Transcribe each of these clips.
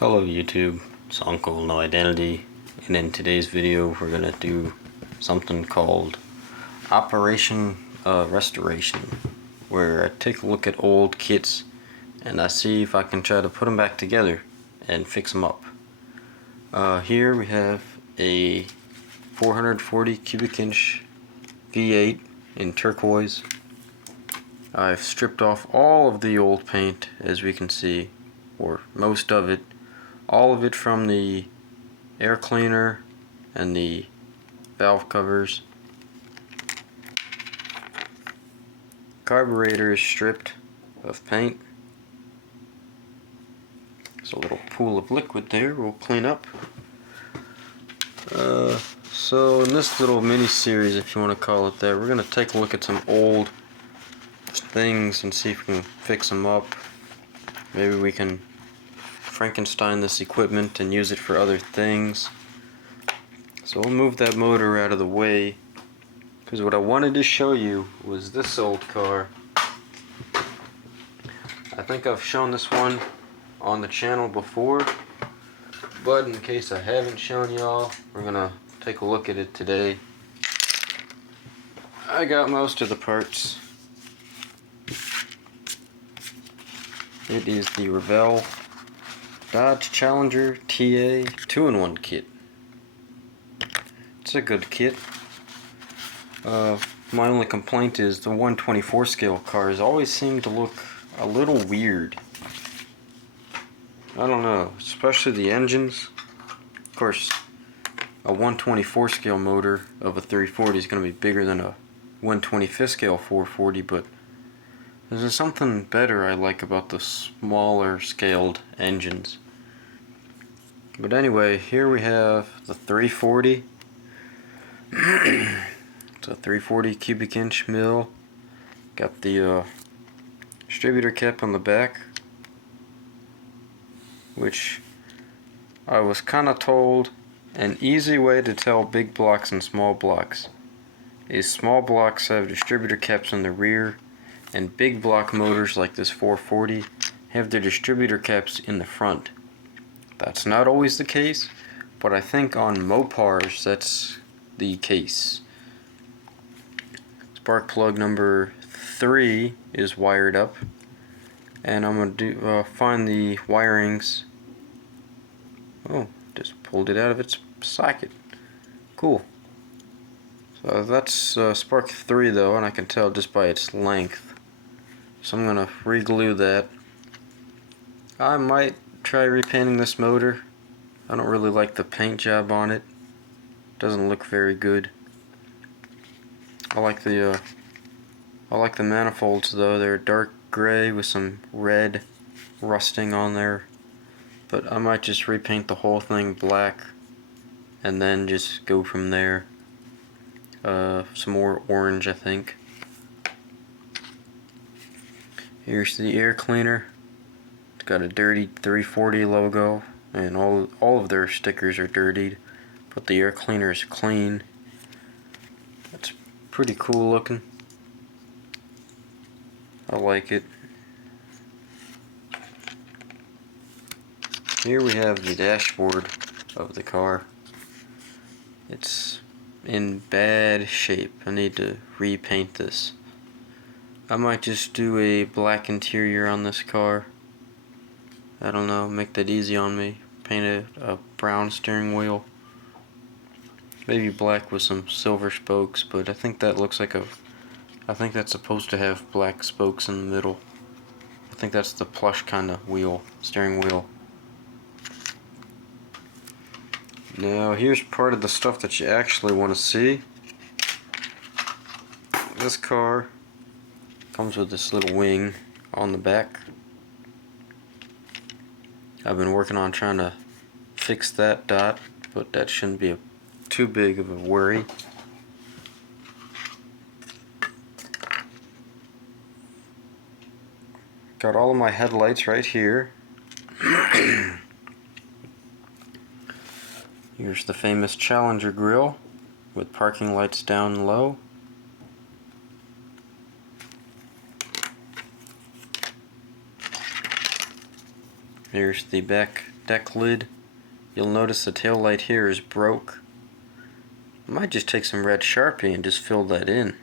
Hello YouTube, it's Uncle No Identity, and in today's video we're gonna do something called Operation Restoration, where I take a look at old kits and I see if I can try to put them back together and fix them up. Here we have a 440 cubic inch V8 in turquoise. I've stripped off all of the old paint, as we can see, or most of it. All of it from the air cleaner and the valve covers. Carburetor is stripped of paint. There's a little pool of liquid there we'll clean up. So in this little mini series, if you want to call it that, we're going to take a look at some old things and see if we can fix them up. Maybe we can Frankenstein this equipment and use it for other things. So we'll move that motor out of the way, because what I wanted to show you was this old car. I think I've shown this one on the channel before, but in case I haven't shown y'all, we're gonna take a look at it today. I got most of the parts. It is the Revell Dodge Challenger TA 2-in-1 kit. It's a good kit. My only complaint is the 1/24 scale cars always seem to look a little weird. I don't know, especially the engines. Of course, a 1/24 scale motor of a 340 is going to be bigger than a 1/25 scale 440, but there's something better I like about the smaller scaled engines. But anyway, here we have the 340. It's a 340 cubic inch mill. Got the distributor cap on the back, which I was kind of told an easy way to tell big blocks and small blocks is small blocks have distributor caps in the rear, and big block motors like this 440 have their distributor caps in the front. That's not always the case, but I think on Mopars that's the case. Spark plug number 3 is wired up, and I'm going to find the wirings. Oh, just pulled it out of its socket. Cool. So that's Spark 3 though, and I can tell just by its length. So I'm going to re-glue that. I might try repainting this motor. I don't really like the paint job on it. Doesn't look very good. I like the manifolds though. They're dark gray with some red rusting on there. But I might just repaint the whole thing black and then just go from there. Some more orange, I think. Here's the air cleaner. It's got a dirty 340 logo, and all of their stickers are dirtied, but the air cleaner is clean. That's pretty cool looking. I like it. Here we have the dashboard of the car. It's in bad shape. I need to repaint this. I might just do a black interior on this car. I don't know, make that easy on me. Paint a brown steering wheel. Maybe black with some silver spokes, but I think that looks like I think that's supposed to have black spokes in the middle. I think that's the plush kind of wheel, steering wheel. Now here's part of the stuff that you actually want to see. This car comes with this little wing on the back. I've been working on trying to fix that dot, but that shouldn't be too big of a worry. Got all of my headlights right here. Here's the famous Challenger grille with parking lights down low. Here's the back deck lid, you'll notice the tail light here is broke. I might just take some red Sharpie and just fill that in.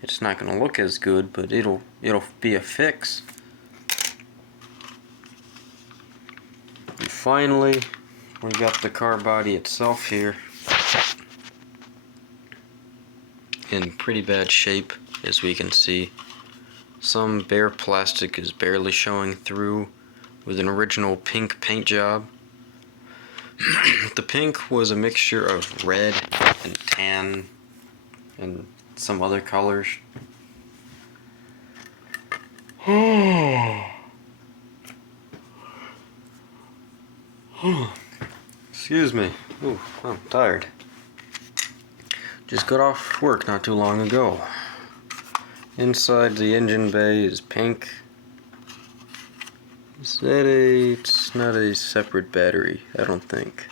It's not going to look as good, but it'll be a fix. And finally, we got the car body itself here in pretty bad shape, as we can see. Some bare plastic is barely showing through with an original pink paint job. The pink was a mixture of red and tan and some other colors. Excuse me. Ooh, I'm tired. Just got off work not too long ago. Inside the engine bay is pink. It's not a separate battery, I don't think.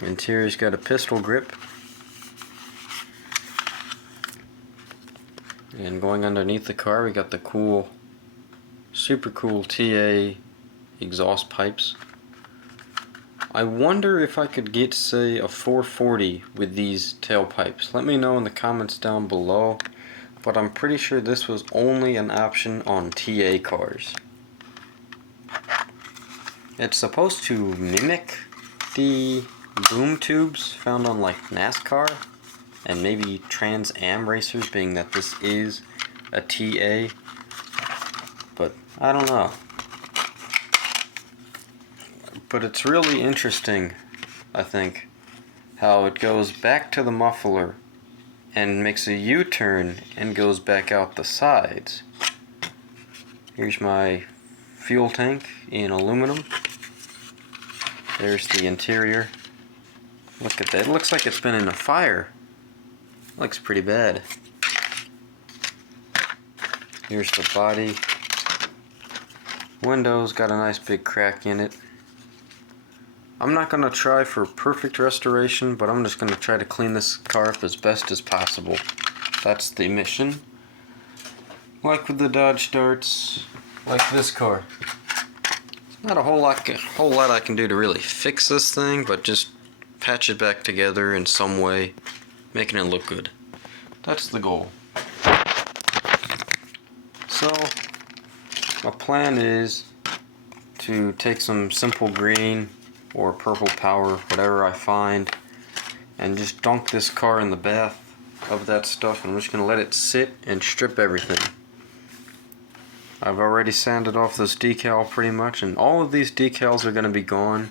Interior's got a pistol grip. And going underneath the car, we got the cool, super cool TA exhaust pipes. I wonder if I could get, say, a 440 with these tailpipes. Let me know in the comments down below. But I'm pretty sure this was only an option on TA cars. It's supposed to mimic the boom tubes found on like NASCAR and maybe Trans Am racers, being that this is a TA, but I don't know. But it's really interesting, I think, how it goes back to the muffler and makes a U-turn and goes back out the sides. Here's my fuel tank in aluminum. There's the interior. Look at that. It looks like it's been in a fire. Looks pretty bad. Here's the body. Window's got a nice big crack in it. I'm not going to try for perfect restoration, but I'm just going to try to clean this car up as best as possible. That's the mission. Like with the Dodge Darts, like this car. Not a whole lot I can do to really fix this thing, but just patch it back together in some way, making it look good. That's the goal. So, my plan is to take some simple green or purple power, whatever I find, and just dunk this car in the bath of that stuff, and I'm just going to let it sit and strip everything. I've already sanded off this decal pretty much, and all of these decals are going to be gone.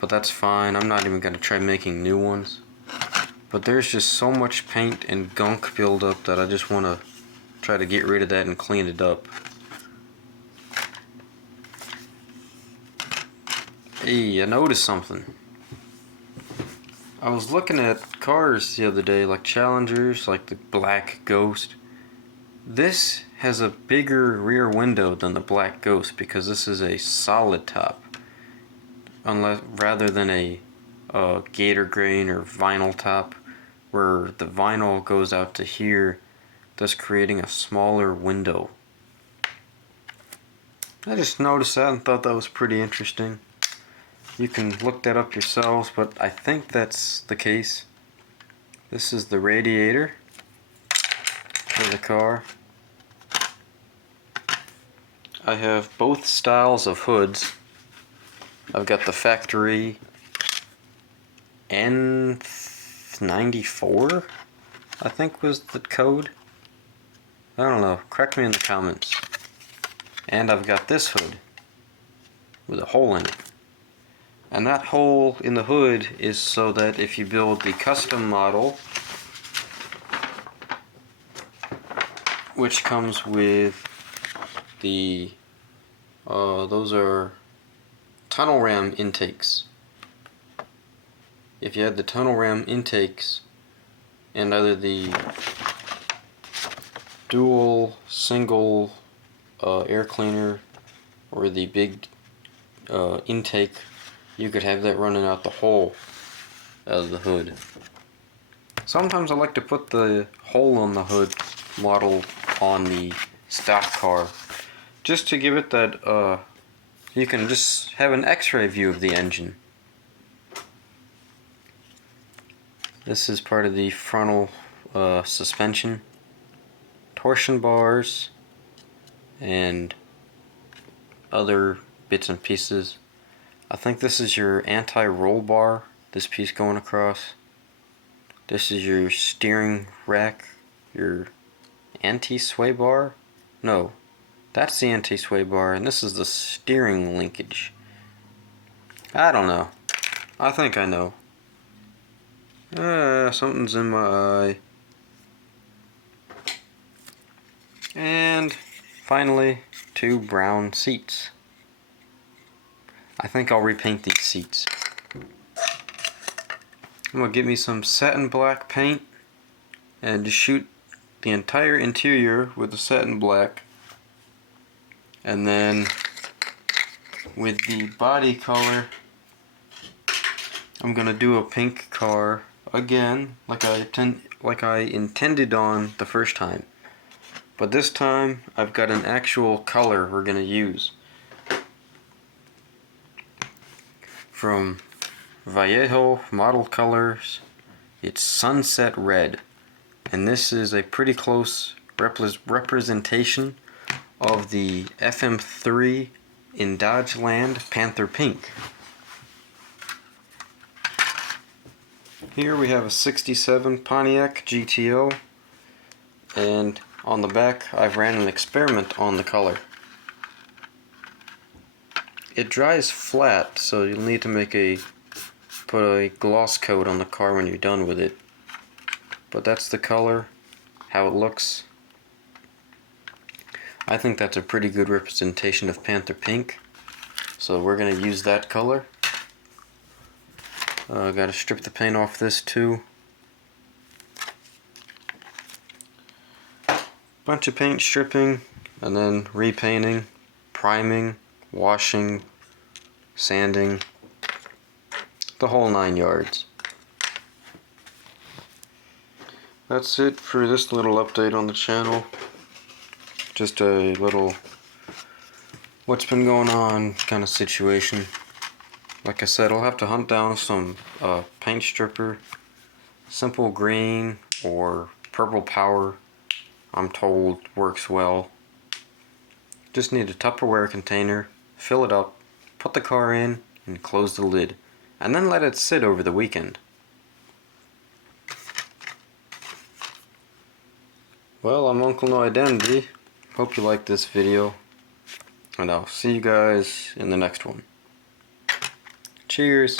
But that's fine, I'm not even going to try making new ones. But there's just so much paint and gunk buildup that I just want to try to get rid of that and clean it up. Hey, I noticed something. I was looking at cars the other day, like Challengers, like the Black Ghost. This has a bigger rear window than the Black Ghost because this is a solid top, rather than a gator grain or vinyl top, where the vinyl goes out to here, thus creating a smaller window. I just noticed that and thought that was pretty interesting. You can look that up yourselves, but I think that's the case. This is the radiator for the car. I have both styles of hoods. I've got the factory N94, I think was the code. I don't know, correct me in the comments. And I've got this hood with a hole in it. And that hole in the hood is so that if you build the custom model, which comes with the, those are tunnel ram intakes. If you had the tunnel ram intakes and either the dual, single air cleaner or the big intake, you could have that running out the hole out of the hood. Sometimes I like to put the hole on the hood model on the stock car, just to give it that you can just have an x-ray view of the engine. This is part of the frontal suspension, torsion bars, and other bits and pieces. I think this is your anti-roll bar, this piece going across. This is your steering rack, your anti-sway bar. No, that's the anti-sway bar, and this is the steering linkage. I don't know. I think I know. Something's in my eye. And finally, 2 brown seats. I think I'll repaint these seats. I'm gonna get me some satin black paint and just shoot the entire interior with the satin black. And then with the body color, I'm gonna do a pink car again, like I intended on the first time. But this time I've got an actual color we're gonna use. From Vallejo Model Colors, it's Sunset Red, and this is a pretty close representation of the FM3 in Dodge Land Panther Pink. Here we have a 67 Pontiac GTO, and on the back I've ran an experiment on the color. It dries flat, so you'll need to put a gloss coat on the car when you're done with it. But that's the color, how it looks. I think that's a pretty good representation of Panther Pink, so we're going to use that color. Got to strip the paint off this too. Bunch of paint stripping, and then repainting, priming, washing, sanding, the whole 9 yards. That's it for this little update on the channel. Just a little what's been going on kind of situation. Like I said, I'll have to hunt down some paint stripper, simple green or purple power, I'm told works well. Just need a Tupperware container, fill it up, put the car in, and close the lid, and then let it sit over the weekend. Well, I'm Uncle No Identity. Hope you liked this video, and I'll see you guys in the next one. Cheers!